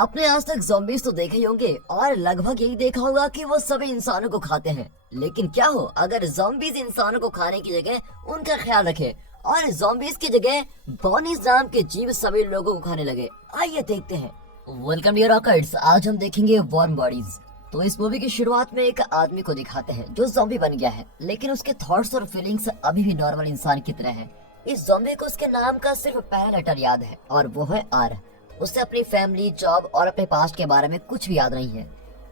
आपने आज तक ज़ॉम्बीज़ तो देखे ही होंगे और लगभग यही देखा होगा कि वो सभी इंसानों को खाते हैं। लेकिन क्या हो अगर ज़ॉम्बीज़ इंसानों को खाने की जगह उनका ख्याल रखे और ज़ॉम्बीज़ की जगह बॉनीज़ नाम के जीव सभी लोगों को खाने लगे। आइए देखते हैं। वेलकम डियर रॉकर्स, आज हम देखेंगे वॉर्म बॉडीज। तो इस मूवी की शुरुआत में एक आदमी को दिखाते हैं जो ज़ॉम्बी बन गया है, लेकिन उसके थॉट्स और फीलिंग्स अभी भी नॉर्मल इंसान की तरह हैं। इस ज़ॉम्बी को उसके नाम का सिर्फ पहला लेटर याद है और वो है आर। उसे अपनी फैमिली, जॉब और अपने पास्ट के बारे में कुछ भी याद नहीं है।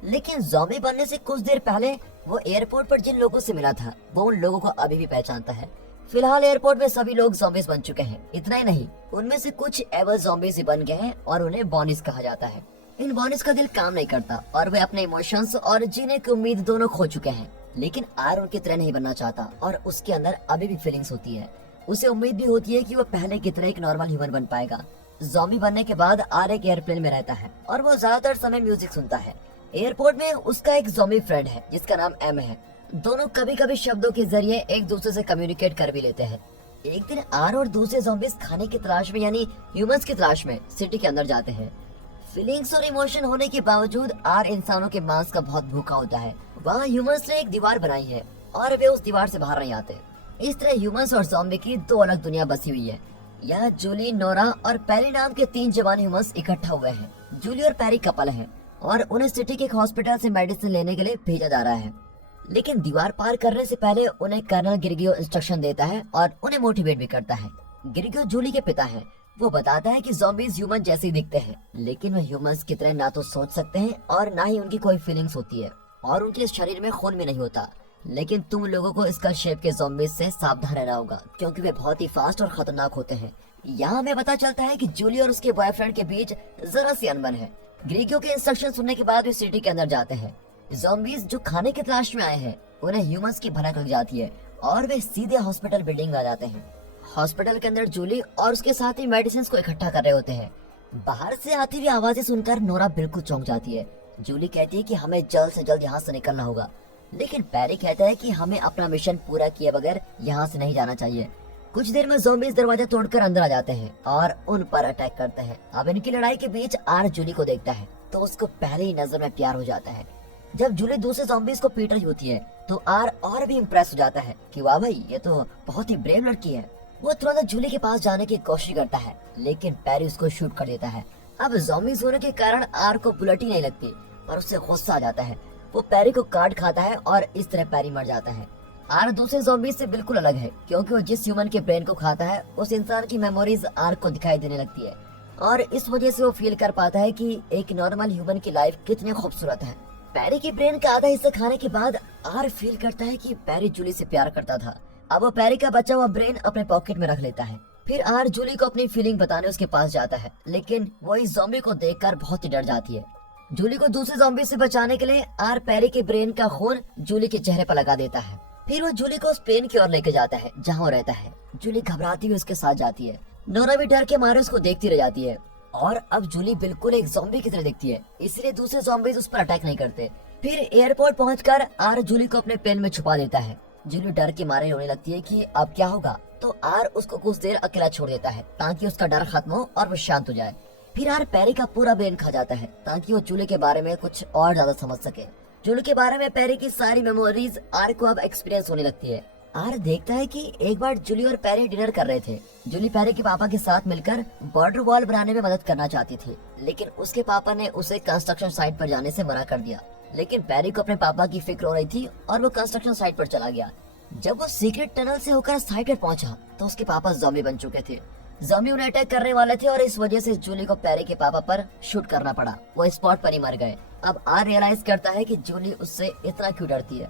लेकिन ज़ॉम्बी बनने से कुछ देर पहले वो एयरपोर्ट पर जिन लोगों से मिला था वो उन लोगों को अभी भी पहचानता है। फिलहाल एयरपोर्ट में सभी लोग ज़ॉम्बीज बन चुके हैं। इतना ही नहीं, उनमें से कुछ एवर ज़ॉम्बीज ही बन गए हैं और उन्हें बॉनीज कहा जाता है। इन बॉनीज का दिल काम नहीं करता और वे अपने इमोशंस और जीने की उम्मीद दोनों खो चुके हैं। लेकिन आर उनकी तरह नहीं बनना चाहता और उसके अंदर अभी भी फीलिंग्स होती है। उसे उम्मीद भी होती है कि वो पहले की तरह एक नॉर्मल ह्यूमन बन पाएगा। ज़ॉम्बी बनने के बाद आर एक एयरप्लेन में रहता है और वो ज्यादातर समय म्यूजिक सुनता है। एयरपोर्ट में उसका एक ज़ॉम्बी फ्रेंड है जिसका नाम एम है। दोनों कभी कभी शब्दों के जरिए एक दूसरे से कम्युनिकेट कर भी लेते हैं। एक दिन आर और दूसरे ज़ॉम्बीज खाने की तलाश में यानी ह्यूमंस की तलाश में सिटी के अंदर जाते हैं। फीलिंग्स और इमोशन होने के बावजूद आर इंसानों के मांस का बहुत भूखा होता है। वहाँ ह्यूमंस ने एक दीवार बनाई है और वे उस दीवार से बाहर नहीं आते। इस तरह ह्यूमंस और ज़ॉम्बी की दो अलग दुनिया बसी हुई है। यहाँ जूली, नोरा और पैरी नाम के 3 जवान ह्यूमंस इकट्ठा हुए हैं। जूली और पैरी कपल हैं और उन्हें सिटी के एक हॉस्पिटल से मेडिसिन लेने के लिए भेजा जा रहा है। लेकिन दीवार पार करने से पहले उन्हें कर्नल गिरगियो इंस्ट्रक्शन देता है और उन्हें मोटिवेट भी करता है। गिरगियो जूली के पिता हैं। वो बताता है कि ज़ॉम्बीज ह्यूमन जैसे ही दिखते हैं, लेकिन वो ह्यूमंस की तरह ना तो सोच सकते हैं और ना ही उनकी कोई फीलिंग्स होती है और उनके शरीर में खून भी नहीं होता। लेकिन तुम लोगों को स्कल शेप के ज़ॉम्बीज से सावधान रहना होगा क्योंकि वे बहुत ही फास्ट और खतरनाक होते हैं। यहाँ हमें पता चलता है कि जूली और उसके बॉयफ्रेंड के बीच जरा सी अनबन है। ग्रीकियो के इंस्ट्रक्शन सुनने के बाद वे सिटी के अंदर जाते हैं। ज़ॉम्बीज जो खाने की तलाश में आए हैं उन्हें ह्यूमंस की भनक लग जाती है और वे सीधे हॉस्पिटल बिल्डिंग में आ जाते हैं। हॉस्पिटल के अंदर जूली और उसके साथ ही मेडिसिन को इकट्ठा कर रहे होते हैं। बाहर से आती हुई आवाजें सुनकर नोरा बिल्कुल चौंक जाती है। जूली कहती है कि हमें जल्द से जल्द यहाँ से निकलना होगा, लेकिन पैरी कहता है कि हमें अपना मिशन पूरा किए बगैर यहाँ से नहीं जाना चाहिए। कुछ देर में ज़ॉम्बीज दरवाजा तोड़कर अंदर आ जाते हैं और उन पर अटैक करते हैं। अब इनकी लड़ाई के बीच आर जूली को देखता है तो उसको पहले ही नजर में प्यार हो जाता है। जब जूली दूसरे ज़ॉम्बीज को पीट रही होती है तो आर और भी इम्प्रेस हो जाता है कि वाह भाई, ये तो बहुत ही ब्रेव लड़की है। वो तुरंत जूली के पास जाने की कोशिश करता है, लेकिन पैरी उसको शूट कर देता है। अब ज़ॉम्बीज होने के कारण आर को बुलेट ही नहीं लगती और उससे गुस्सा आ जाता है। वो पैरी को काट खाता है और इस तरह पैरी मर जाता है। आर दूसरे ज़ॉम्बीज से बिल्कुल अलग है क्योंकि वो जिस ह्यूमन के ब्रेन को खाता है उस इंसान की मेमोरीज आर को दिखाई देने लगती है और इस वजह से वो फील कर पाता है कि एक नॉर्मल ह्यूमन की लाइफ कितनी खूबसूरत है। पैरी की ब्रेन का आधा हिस्सा खाने के बाद आर फील करता है कि पैरी जूली से प्यार करता था। अब वो पैरी का बचा हुआ ब्रेन अपने पॉकेट में रख लेता है। फिर आर जूली को अपनी फीलिंग बताने उसके पास जाता है, लेकिन वो इस ज़ॉम्बी को देखकर बहुत ही डर जाती है। जूली को दूसरे ज़ॉम्बी से बचाने के लिए आर पैरी के ब्रेन का खून जूली के चेहरे पर लगा देता है। फिर वो जूली को स्पेन की ओर लेके जाता है जहाँ वो रहता है। जूली घबराती हुई उसके साथ जाती है। नोरा भी डर के मारे उसको देखती रह जाती है और अब जूली बिल्कुल एक ज़ॉम्बी की तरह दिखती है, इसलिए दूसरे ज़ॉम्बीज उस पर अटैक नहीं करते। फिर एयरपोर्ट पहुंचकर आर जूली को अपने प्लेन में छुपा देता है। जूली डर के मारे रोने लगती है कि अब क्या होगा, तो आर उसको कुछ देर अकेला छोड़ देता है ताकि उसका डर खत्म हो और वो शांत हो जाए। फिर आर पैरी का पूरा ब्रेन खा जाता है ताकि वो जूली के बारे में कुछ और ज्यादा समझ सके। जूली के बारे में पैरी की सारी मेमोरीज आर को अब एक्सपीरियंस होने लगती है। आर देखता है कि एक बार जूली और पैरी डिनर कर रहे थे। जूली पैरी के पापा के साथ मिलकर बॉर्डर वॉल बनाने में मदद करना चाहती थी, लेकिन उसके पापा ने उसे कंस्ट्रक्शन साइट पर जाने से मना कर दिया। लेकिन पैरी को अपने पापा की फिक्र हो रही थी और वो कंस्ट्रक्शन साइट पर चला गया। जब वो सीक्रेट टनल से होकर साइट पर पहुंचा तो उसके पापा ज़ॉम्बी बन चुके थे। ज़ॉम्बी उन्हें अटैक करने वाले थे और इस वजह से जूली को पैरी के पापा पर शूट करना पड़ा। वो स्पॉट पर ही मर गए। अब आर रियलाइज करता है कि जूली उससे इतना क्यों डरती है।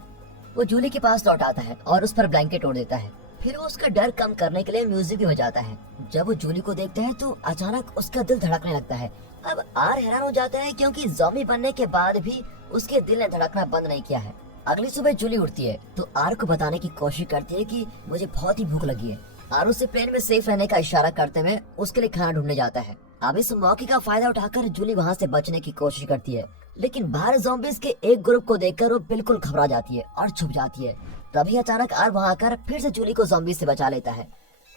वो जूली के पास लौट आता है और उस पर ब्लैंकेट ओढ़ देता है। फिर वो उसका डर कम करने के लिए म्यूजिक भी बजाता है। जब वो जूली को देखता है तो अचानक उसका दिल धड़कने लगता है। अब आर हैरान हो जाता है क्योंकि ज़ॉम्बी बनने के बाद भी उसके दिल ने धड़कना बंद नहीं किया है। अगली सुबह जूली उठती है तो आर को बताने की कोशिश करती है कि मुझे बहुत ही भूख लगी है। आर उसे प्लेन में सेफ रहने का इशारा करते हुए उसके लिए खाना ढूंढने जाता है। अब इस मौके का फायदा उठाकर जूली वहाँ से बचने की कोशिश करती है, लेकिन बाहर ज़ॉम्बीज के एक ग्रुप को देखकर वो बिल्कुल घबरा जाती है और छुप जाती है। तभी अचानक आर वहाँ आकर फिर से जूली को ज़ॉम्बीज से बचा लेता है।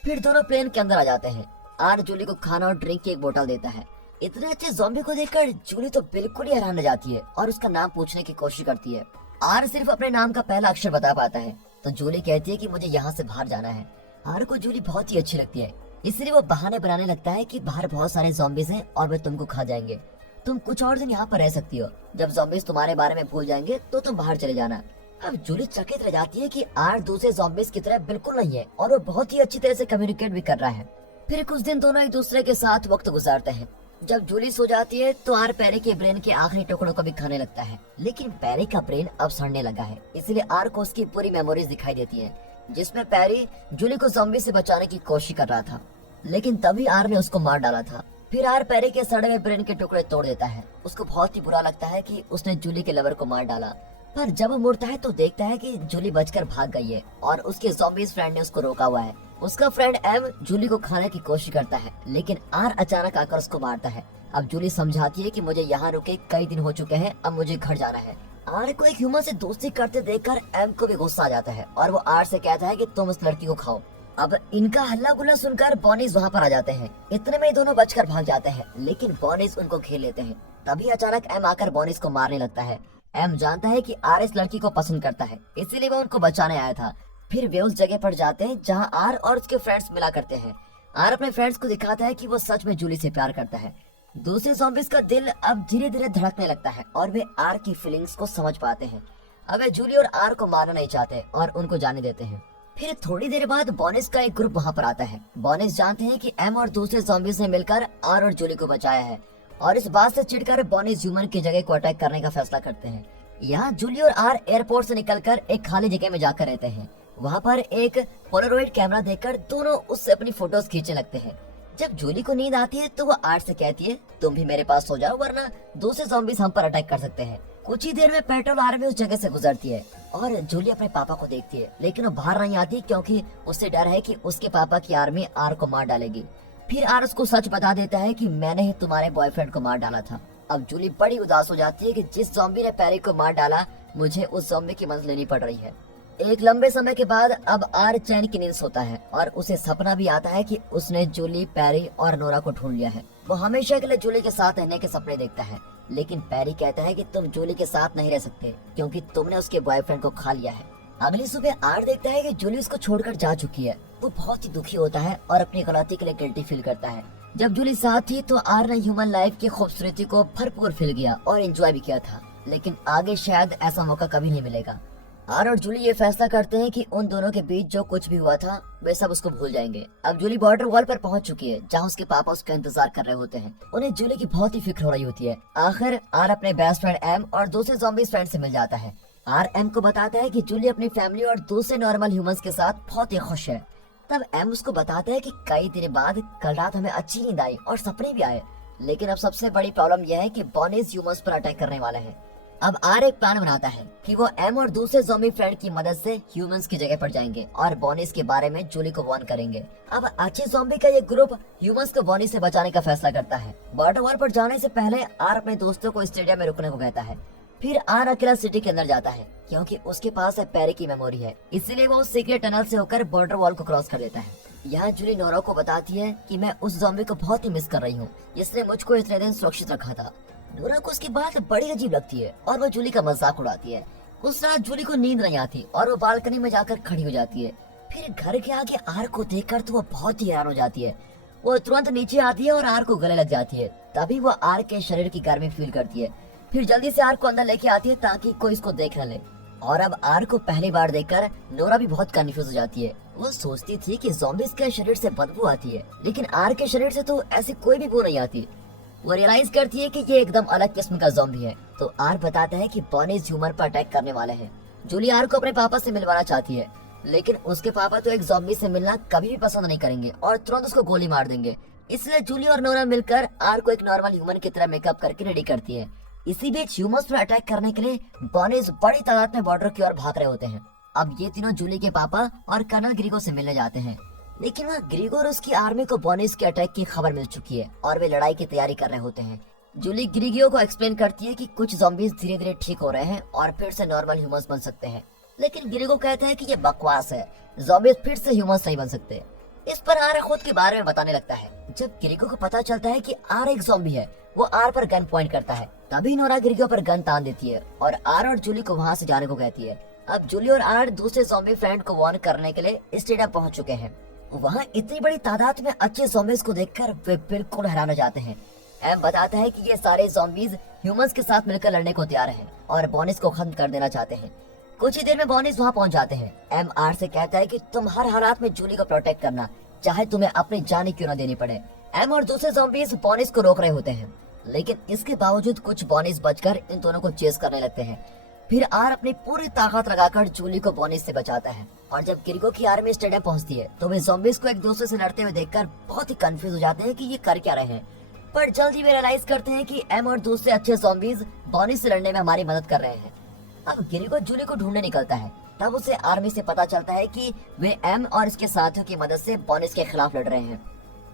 फिर दोनों प्लेन के अंदर आ जाते हैं। आर जूली को खाना और ड्रिंक की एक बोतल देता है। इतने अच्छे ज़ॉम्बी को देखकर जूली तो बिल्कुल ही हैरान रह जाती है और उसका नाम पूछने की कोशिश करती है। आर सिर्फ अपने नाम का पहला अक्षर बता पाता है, तो जूली कहती है कि मुझे यहाँ से बाहर जाना है। आर को जूली बहुत ही अच्छी लगती है, इसलिए वो बहाने बनाने लगता है कि बाहर बहुत सारे ज़ॉम्बीज हैं और वे तुमको खा जाएंगे। तुम कुछ और दिन यहाँ पर रह सकती हो, जब ज़ॉम्बीज तुम्हारे बारे में भूल जाएंगे तो तुम बाहर चले जाना। अब जूली चकित रह जाती है कि आर दूसरे ज़ॉम्बीज की तरह बिल्कुल नहीं है और वो बहुत ही अच्छी तरह से कम्युनिकेट भी कर रहा है। फिर कुछ दिन दोनों एक दूसरे के साथ वक्त गुजारते हैं। जब जूली सो जाती है तो आर पैरी के ब्रेन के आखिरी टुकड़ों को भी खाने लगता है, लेकिन पैरी का ब्रेन अब सड़ने लगा है, इसलिए आर को उसकी पूरी मेमोरीज दिखाई देती है, जिसमें पैरी जूली को ज़ॉम्बी से बचाने की कोशिश कर रहा था, लेकिन तभी आर ने उसको मार डाला था। फिर आर पैरी के सड़े हुए ब्रेन के टुकड़े तोड़ देता है। उसको बहुत ही बुरा लगता है कि उसने जूली के लवर को मार डाला, पर जब वो मुड़ता है तो देखता है कि जूली बचकर भाग गई है और उसके ज़ॉम्बीज फ्रेंड ने उसको रोका हुआ है। उसका फ्रेंड एम जूली को खाने की कोशिश करता है, लेकिन आर अचानक आकर उसको मारता है। अब जूली समझाती है कि मुझे यहाँ रुके कई दिन हो चुके हैं, अब मुझे घर जाना है। आर को एक ह्यूमन से दोस्ती करते देखकर एम को भी गुस्सा आ जाता है और वो आर से कहता है कि तुम उस लड़की को खाओ। अब इनका हल्ला गुल्ला सुनकर बॉनीज वहाँ पर आ जाते हैं। इतने में दोनों बचकर भाग जाते हैं, लेकिन बॉनीज उनको घेर लेते हैं। तभी अचानक एम आकर बॉनीज को मारने लगता है। एम जानता है कि आर इस लड़की को पसंद करता है, इसीलिए वो उनको बचाने आया था। फिर वे उस जगह पर जाते हैं जहाँ आर और उसके फ्रेंड्स मिला करते हैं। आर अपने फ्रेंड्स को दिखाता है कि वो सच में जूली से प्यार करता है। दूसरे ज़ॉम्बीज का दिल अब धीरे धीरे धड़कने लगता है और वे आर की फीलिंग्स को समझ पाते हैं। अब वे जूली और आर को मारना नहीं चाहते और उनको जाने देते हैं। फिर थोड़ी देर बाद बॉनिस का एक ग्रुप वहाँ पर आता है। बॉनिस जानते हैं कि एम और दूसरे ज़ॉम्बीज ने मिलकर आर और जूली को बचाया है और इस बात से चिढ़कर बॉनिस ह्यूमन की जगह को अटैक करने का फैसला करते हैं। यहाँ जूली और आर एयरपोर्ट से निकलकर एक खाली जगह में जाकर रहते हैं। वहाँ पर एक पोलरॉइड कैमरा देखकर दोनों उससे अपनी फोटोज खींचने लगते हैं। जब जूली को नींद आती है तो वो आर से कहती है, तुम भी मेरे पास सो जाओ वरना दूसरे ज़ॉम्बीज हम पर अटैक कर सकते हैं। कुछ ही देर में पेट्रोल आर्मी उस जगह से गुजरती है और जूली अपने पापा को देखती है, लेकिन वो बाहर नहीं आती क्योंकि उससे डर है कि उसके पापा की आर्मी आर को मार डालेगी। फिर आर उसको सच बता देता है कि मैंने ही तुम्हारे बॉयफ्रेंड को मार डाला था। अब जूली बड़ी उदास हो जाती है कि जिस ज़ॉम्बी ने पैरी को मार डाला, मुझे उस ज़ॉम्बी की मदद लेनी पड़ रही है। एक लंबे समय के बाद अब आर चैन की नींद सोता है और उसे सपना भी आता है कि उसने जूली, पैरी और नोरा को ढूंढ लिया है। वो हमेशा के लिए जूली के साथ रहने के सपने देखता है, लेकिन पैरी कहता है कि तुम जूली के साथ नहीं रह सकते क्योंकि तुमने उसके बॉयफ्रेंड को खा लिया है। अगली सुबह आर देखता है कि जूली उसको छोड़कर जा चुकी है। वो बहुत ही दुखी होता है और अपनी गलती के लिए गिल्टी फील करता है। जब जूली साथ थी तो आर ने ह्यूमन लाइफ की खूबसूरती को भरपूर फील किया और एंजॉय भी किया था, लेकिन आगे शायद ऐसा मौका कभी नहीं मिलेगा। आर और जूली ये फैसला करते हैं कि उन दोनों के बीच जो कुछ भी हुआ था वे सब उसको भूल जाएंगे। अब जूली बॉर्डर वॉल पर पहुंच चुकी है जहां उसके पापा उसका इंतजार कर रहे होते हैं। उन्हें जूली की बहुत ही फिक्र हो रही होती है। आखिर आर अपने बेस्ट फ्रेंड एम और दूसरे ज़ॉम्बीज फ्रेंड से मिल जाता है। आर एम को बताता है कि जूली अपनी फैमिली और दूसरे नॉर्मल ह्यूमंस के साथ बहुत ही खुश है। तब एम उसको बताता है कि कई दिन बाद कल रात हमें अच्छी नींद आई और सपने भी आए, लेकिन अब सबसे बड़ी प्रॉब्लम यह है कि बॉनीज ह्यूमंस पर अटैक करने वाले हैं। अब आर एक प्लान बनाता है कि वो एम और दूसरे ज़ॉम्बी फ्रेंड की मदद से ह्यूमंस की जगह पर जाएंगे और बॉनीज के बारे में जूली को वार्न करेंगे। अब अच्छे ज़ॉम्बी का ये ग्रुप ह्यूमंस को बॉनी से बचाने का फैसला करता है। बॉर्डर वॉल पर जाने से पहले आर अपने दोस्तों को स्टेडियम में रुकने को कहता है। फिर आर अकेला सिटी के अंदर जाता है क्योंकि उसके पास है पैरी की मेमोरी है, इसलिए वो उस सीक्रेट टनल से होकर बॉर्डर वॉल को क्रॉस कर देता है। यहाँ जूली नोरा को बताती है कि मैं उस ज़ॉम्बी को बहुत ही मिस कर रही हूँ जिसने मुझको इतने दिन सुरक्षित रखा था। नोरा को उसकी बात बड़ी अजीब लगती है और वो जूली का मजाक उड़ाती है। उस रात जूली को नींद नहीं आती और वो बालकनी में जाकर खड़ी हो जाती है। फिर घर के आगे आर को देखकर तो वो बहुत ही हैरान हो जाती है। वो तुरंत नीचे आती है और आर को गले लग जाती है। तभी वो आर के शरीर की गर्मी फील करती है। फिर जल्दी से आर को अंदर लेके आती है ताकि कोई इसको देख न ले। और अब आर को पहली बार देखकर नोरा भी बहुत कंफ्यूज हो जाती है। वो सोचती थी कि ज़ॉम्बीज के शरीर से बदबू आती है, लेकिन आर के शरीर से तो ऐसी कोई भी बू नहीं आती। वो रियलाइज करती है कि ये एकदम अलग किस्म का ज़ॉम्बी है। तो आर बताता है कि बॉनीज ह्यूमन पर अटैक करने वाले हैं। जूली आर को अपने पापा से मिलवाना चाहती है, लेकिन उसके पापा तो एक ज़ॉम्बी से मिलना कभी भी पसंद नहीं करेंगे और तुरंत उसको गोली मार देंगे। इसलिए जूली और नोरा मिलकर आर को एक नॉर्मल ह्यूमन की तरह मेकअप करके रेडी करती है। इसी बीच ह्यूमंस पर अटैक करने के लिए बॉनीज बड़ी तादाद में बॉर्डर की ओर भाग रहे होते हैं। अब ये तीनों जूली के पापा और कर्नल ग्रीगो से मिलने जाते हैं, लेकिन वहाँ ग्रीगो और उसकी आर्मी को बॉनीज के अटैक की खबर मिल चुकी है और वे लड़ाई की तैयारी कर रहे होते हैं। जूली ग्रीगो को एक्सप्लेन करती है कि कुछ ज़ॉम्बीज धीरे धीरे ठीक हो रहे हैं और फिर से नॉर्मल ह्यूमंस बन सकते हैं, लेकिन ग्रीगो कहता है कि ये बकवास है, ज़ॉम्बीज फिर से ह्यूमंस नहीं बन सकते। इस पर आर खुद के बारे में बताने लगता है। जब किरिको को पता चलता है कि आर एक ज़ॉम्बी है, वो आर पर गन पॉइंट करता है। तभी नोरा किरिको पर गन तान देती है और आर और जूली को वहाँ से जाने को कहती है। अब जूली और आर दूसरे ज़ॉम्बी फ्रेंड को वार्न करने के लिए स्टेडियम पहुँच चुके हैं। वहाँ इतनी बड़ी तादाद में अच्छे ज़ॉम्बीज को देखकर वे बिल्कुल हैरान जाते हैं। एम बताता है कि ये सारे ज़ॉम्बीज ह्यूमंस के साथ मिलकर लड़ने को तैयार हैं और बॉनिस को खत्म कर देना चाहते हैं। कुछ ही देर में बॉनिस वहाँ पहुँच जाते हैं। एम आर से कहता है कि तुम हर हालात में जूली को प्रोटेक्ट करना, चाहे तुम्हें अपनी जान क्यों न देनी पड़े। एम और दूसरे ज़ॉम्बीज बॉनिस को रोक रहे होते हैं, लेकिन इसके बावजूद कुछ बॉनिस बचकर इन दोनों को चेस करने लगते हैं। फिर आर अपनी पूरी ताकत लगाकर जूली को बॉनिस से बचाता है और जब किरिको की आर्मी स्टेडियम पहुंचती है तो वे ज़ॉम्बीज को एक दूसरे से लड़ते हुए देखकर बहुत ही कंफ्यूज हो जाते हैं कि ये कर क्या रहे हैं। पर जल्दी वे रियलाइज करते हैं कि एम और दूसरे अच्छे ज़ॉम्बीज बॉनिस से लड़ने में हमारी मदद कर रहे हैं। अब किरिको जूली को ढूंढने निकलता है। तब उसे आर्मी से पता चलता है कि वे एम और इसके साथियों की मदद से बॉनिस के खिलाफ लड़ रहे हैं।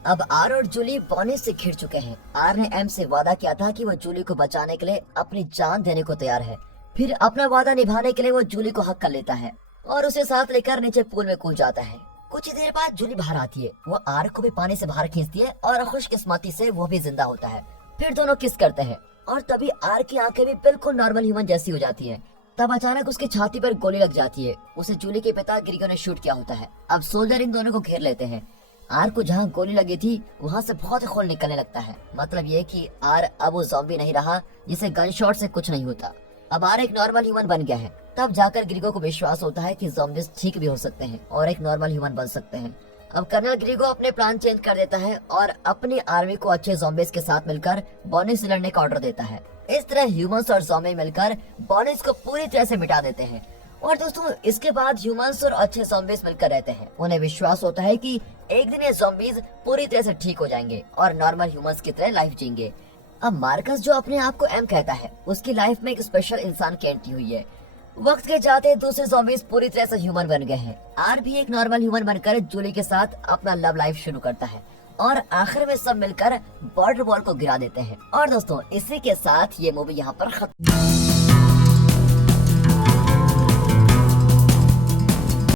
अब आर और जूली बॉनिस से घिर चुके हैं। आर ने एम से वादा किया था कि वो जूली को बचाने के लिए अपनी जान देने को तैयार है। फिर अपना वादा निभाने के लिए वो जूली को हक कर लेता है और उसे साथ लेकर नीचे पूल में कूद जाता है। कुछ ही देर बाद जूली बाहर आती है। वो आर को भी पानी से बाहर खींचती है और खुशकिस्मती से वो भी जिंदा होता है। फिर दोनों किस करते हैं और तभी आर की आंखें भी बिल्कुल नॉर्मल ह्यूमन जैसी हो जाती है। तब अचानक उसकी छाती पर गोली लग जाती है। उसे जूली के पिता किरिको ने शूट किया होता है। अब सोल्जर इन दोनों को घेर लेते हैं। आर को जहाँ गोली लगी थी वहाँ से बहुत खून निकलने लगता है। मतलब ये कि आर अब वो ज़ॉम्बी नहीं रहा जिसे गन शॉट से कुछ नहीं होता। अब आर एक नॉर्मल ह्यूमन बन गया है। तब जाकर किरिको को विश्वास होता है कि ज़ॉम्बीज ठीक भी हो सकते हैं और एक नॉर्मल ह्यूमन बन सकते हैं। अब कर्नल किरिको अपने प्लान चेंज कर देता है और अपनी आर्मी को अच्छे ज़ॉम्बीज के साथ मिलकर बॉनिस से लड़ने का ऑर्डर देता है। इस तरह ह्यूमंस और ज़ॉम्बी मिलकर बॉनिस को पूरी तरह से मिटा देते हैं। और दोस्तों इसके बाद ह्यूमंस और अच्छे ज़ॉम्बीज मिलकर रहते हैं। उन्हें विश्वास होता है कि एक दिन ये ज़ॉम्बीज पूरी तरह से ठीक हो जाएंगे और नॉर्मल ह्यूमंस की तरह लाइफ जीएंगे। अब मार्कस जो अपने आप को एम कहता है, उसकी लाइफ में एक स्पेशल इंसान की एंट्री हुई है। वक्त के जाते दूसरे ज़ॉम्बीज पूरी तरह से ह्यूमन बन गए हैं। आर भी एक नॉर्मल ह्यूमन बनकर जूली के साथ अपना लव लाइफ शुरू करता है और आखिर में सब मिलकर बॉर्डर वॉल को गिरा देते हैं। और दोस्तों इसी के साथ ये मूवी यहाँ पर खत्म।